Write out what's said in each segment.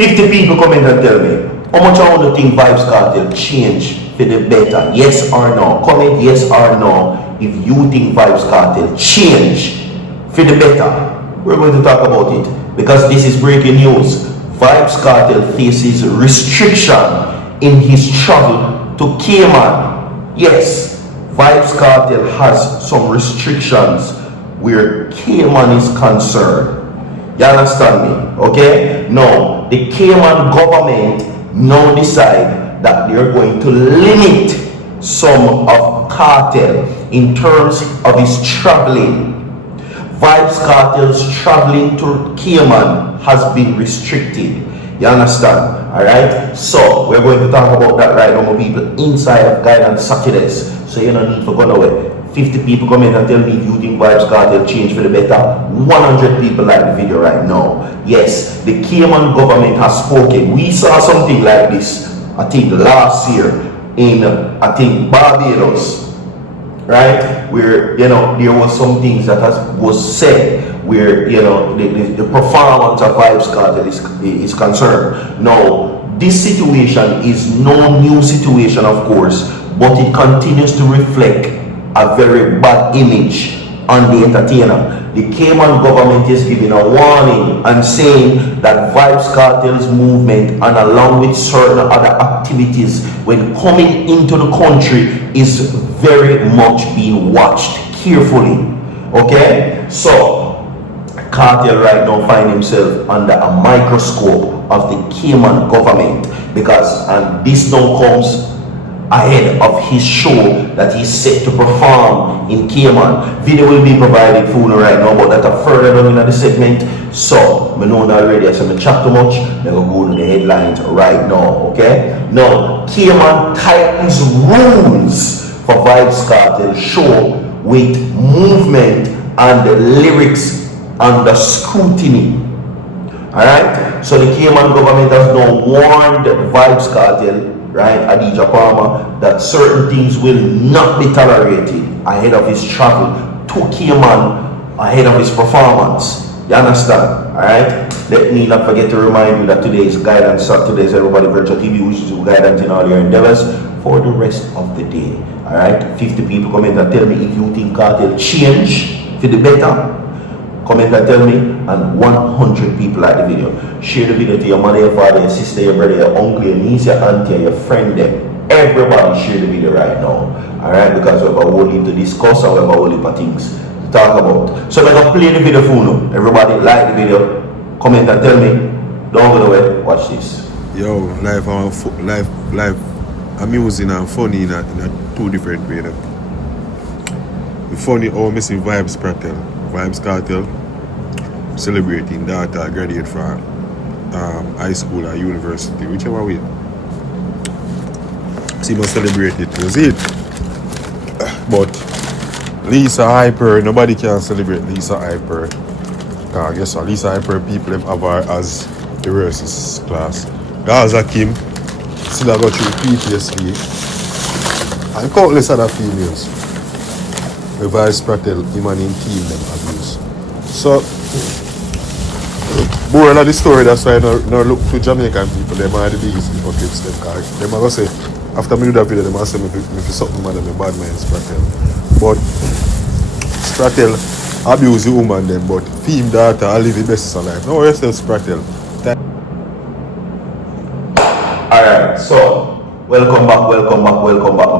50 people come in and tell me, how much I want to think Vybz Kartel change for the better? Yes or no? Comment yes or no if you think Vybz Kartel change for the better. We're going to talk about it because this is breaking news. Vybz Kartel faces restriction in his travel to Cayman. Yes, Vybz Kartel has some restrictions where Cayman is concerned. You understand me? Okay? Now, the Cayman government now decide that they're going to limit some of Kartel in terms of his traveling. Vybz Kartel's traveling to Cayman has been restricted. You understand? Alright? So, we're going to talk about that right now, people, inside of Guidance Saturdays. So, you don't need to go nowhere. 50 people come in and tell me if you think Vybz Kartel change for the better. 100 people like the video right now. Yes, the Cayman government has spoken. We saw something like this, I think, last year in, I think, Barbados. Right? Where, you know, there was some things that was said where, you know, the performance of Vybz Kartel is concerned. Now, this situation is no new situation, of course, but it continues to reflect a very bad image on the entertainer. The Cayman government is giving a warning and saying that Vybz Kartel's movement and along with certain other activities when coming into the country is very much being watched carefully. Okay? So, Kartel right now find himself under a microscope of the Cayman government because, and this now comes ahead of his show that he's set to perform in Cayman. Video will be provided for you right now, but that are further down in the segment. So, I know already, I said I chat too much, I'm going to go to the headlines right now, okay? Now, Cayman tightens rules for Vybz Kartel show with movement and the lyrics under scrutiny. Alright? So the Cayman government has now warned Vybz Kartel, right, Adija Palmer, that certain things will not be tolerated ahead of his travel to Cayman, ahead of his performance. You understand? Alright? Let me not forget to remind you that today is Guidance Saturday, Everybody Virtual TV, which is guidance in all your endeavors for the rest of the day. Alright? 50 people comment and tell me if you think Kartel change for the better. Comment and tell me, and 100 people like the video. Share the video to your mother, your father, your sister, your brother, your uncle, your niece, your auntie, your friend, them. Everybody share the video right now. Alright, because we have a whole heap to discuss and we have a whole heap of things to talk about. So I'm gonna play the video for you. Everybody like the video, comment and tell me. Don't go away, watch this. Yo, life amusing and funny in a two different ways. The funny how I see Vybz Kartel celebrating that I graduate from high school or university, whichever way. See, must celebrate it, was it? But Lisa Hyper, nobody can celebrate Lisa Hyper. I guess what, Lisa Hyper people have her as the racist class. Gaza Kim still got through PTSD and countless other females. The Vybz Kartel, him and him team them abuse. So, more of the story, that's why I now look to Jamaican people, them are the biggest hypocrites. Them are going to say, after me do that video, they must say, me for something mad, me bad man Spratel. But, Spratel abuse the woman then, but film daughter, I live the best of life. No, yourself Spratel. Alright, so, welcome back,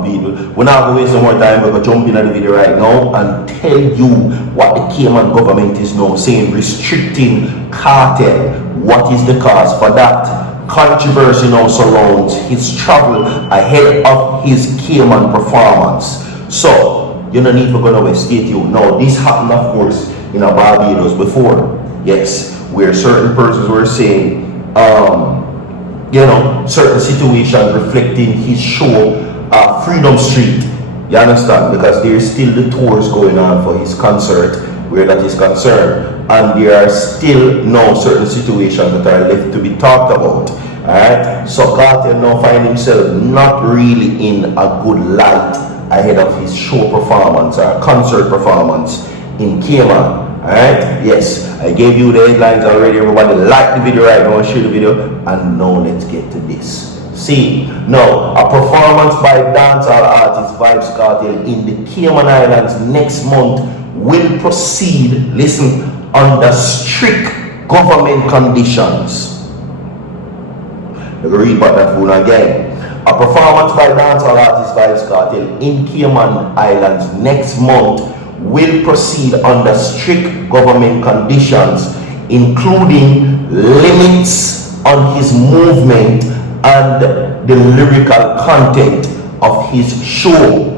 people. We're not going to waste no more time. We're going to jump into the video right now and tell you what the Cayman government is now saying, restricting Kartel. What is the cause for that? Controversy now surrounds his travel ahead of his Cayman performance. So, you don't need to go nowhere, stay tuned. Now, this happened, of course, in Barbados before. Yes, where certain persons were saying, you know, certain situations reflecting his show, Freedom Street. You understand? Because there's still the tours going on for his concert, where that is concerned. And there are still no certain situations that are left to be talked about. Alright? So Kartel now find himself not really in a good light ahead of his show performance or concert performance in Cayman. Alright, yes, I gave you the headlines already. Everybody like the video right now, share the video, and now let's get to this. See, now a performance by dancehall artist Vybz Kartel in the Cayman Islands next month will proceed, listen, under strict government conditions. Let me read about that one again. A performance by dancehall artist Vybz Kartel in Cayman Islands next month will proceed under strict government conditions, including limits on his movement and the lyrical content of his show.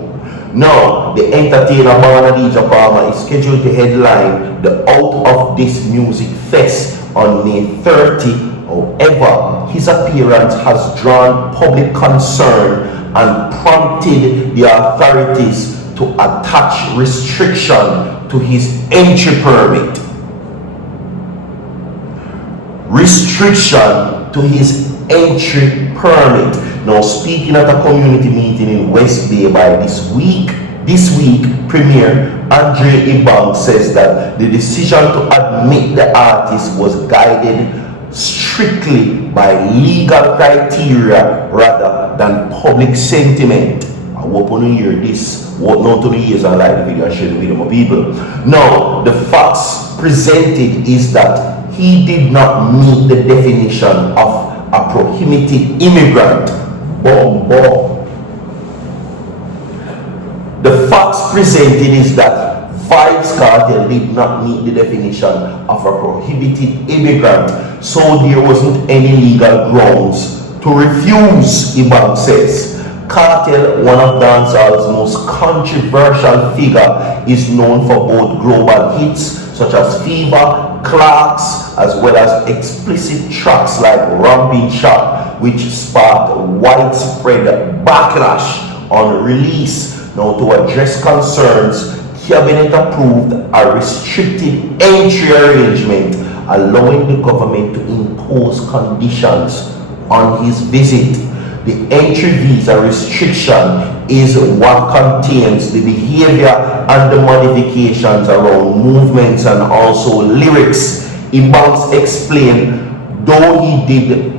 Now, the entertainer Barna DJ Palmer is scheduled to headline the Out of This Music Fest on May 30. However, his appearance has drawn public concern and prompted the authorities to attach restriction to his entry permit. Restriction to his entry permit. Now, speaking at a community meeting in West Bay by this week, Premier Andre Ibang says that the decision to admit the artist was guided strictly by legal criteria rather than public sentiment. I hope you hear this. What not to the ears and like the video and share the video, my people. Now, the facts presented is that he did not meet the definition of a prohibited immigrant. The facts presented is that Vybz Kartel did not meet the definition of a prohibited immigrant, so there wasn't any legal grounds to refuse, Ibang says. Kartel, one of dancehall's most controversial figure, is known for both global hits such as Fever, Clarks, as well as explicit tracks like Ramping Shot, which sparked widespread backlash on release. Now, to address concerns, Cabinet approved a restricted entry arrangement allowing the government to impose conditions on his visit. The entry visa restriction is what contains the behavior and the modifications around movements and also lyrics. Ibang explained, though he did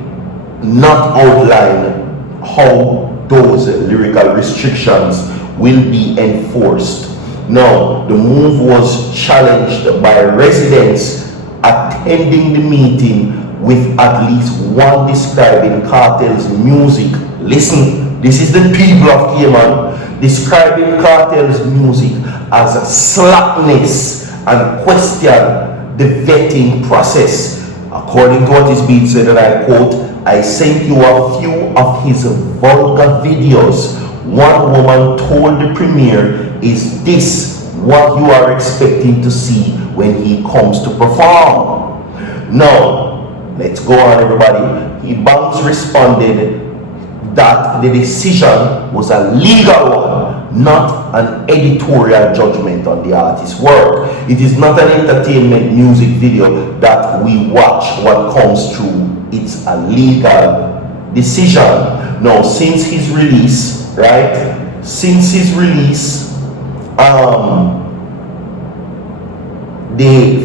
not outline how those lyrical restrictions will be enforced. Now, the move was challenged by residents attending the meeting, with at least one describing Kartel's music. Listen, this is the people of Cayman describing Kartel's music as slackness and question the vetting process. According to what is being said, and I quote, "I sent you a few of his vulgar videos. One woman told the premier, 'Is this what you are expecting to see when he comes to perform?'" Now, let's go on, everybody. Ibang responded that the decision was a legal one, not an editorial judgment on the artist's work. It is not an entertainment music video that we watch what comes through. It's a legal decision. Now, since his release, right? Since his release,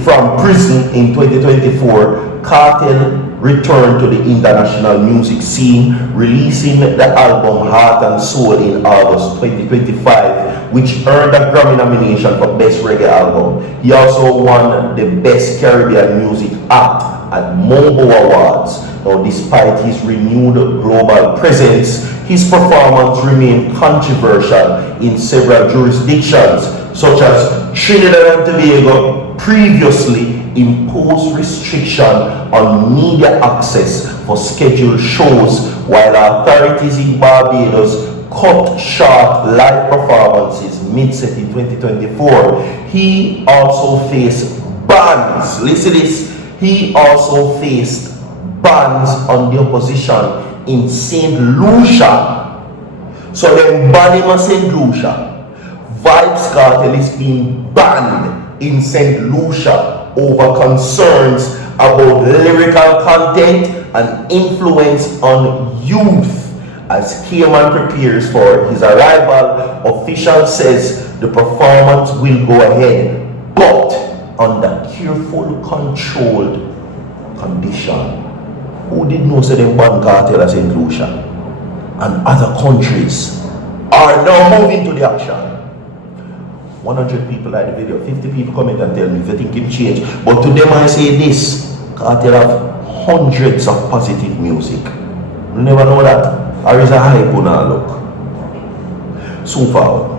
from prison in 2024, Kartel returned to the international music scene, releasing the album Heart and Soul in August 2025, which earned a Grammy nomination for Best Reggae Album. He also won the Best Caribbean Music Act at Mobo Awards. Now, despite his renewed global presence, his performance remained controversial in several jurisdictions, such as Trinidad and Tobago previously imposed restriction on media access for scheduled shows, while authorities in Barbados cut short live performances mid-set in 2024. He also faced bans. Listen to this. He also faced bans on the opposition in St. Lucia. So then ban him in St. Lucia. Vybz Kartel is being banned in St. Lucia over concerns about lyrical content and influence on youth. As Cayman prepares for his arrival, official says the performance will go ahead, but under careful, controlled condition. Who did know say them ban cartel at St. Lucia? And other countries are now moving to the action. 100 people like the video, 50 people comment and tell me if you think him change. But to them I say this, cartel have hundreds of positive music. You never know that. Or is a hype on our look. So far.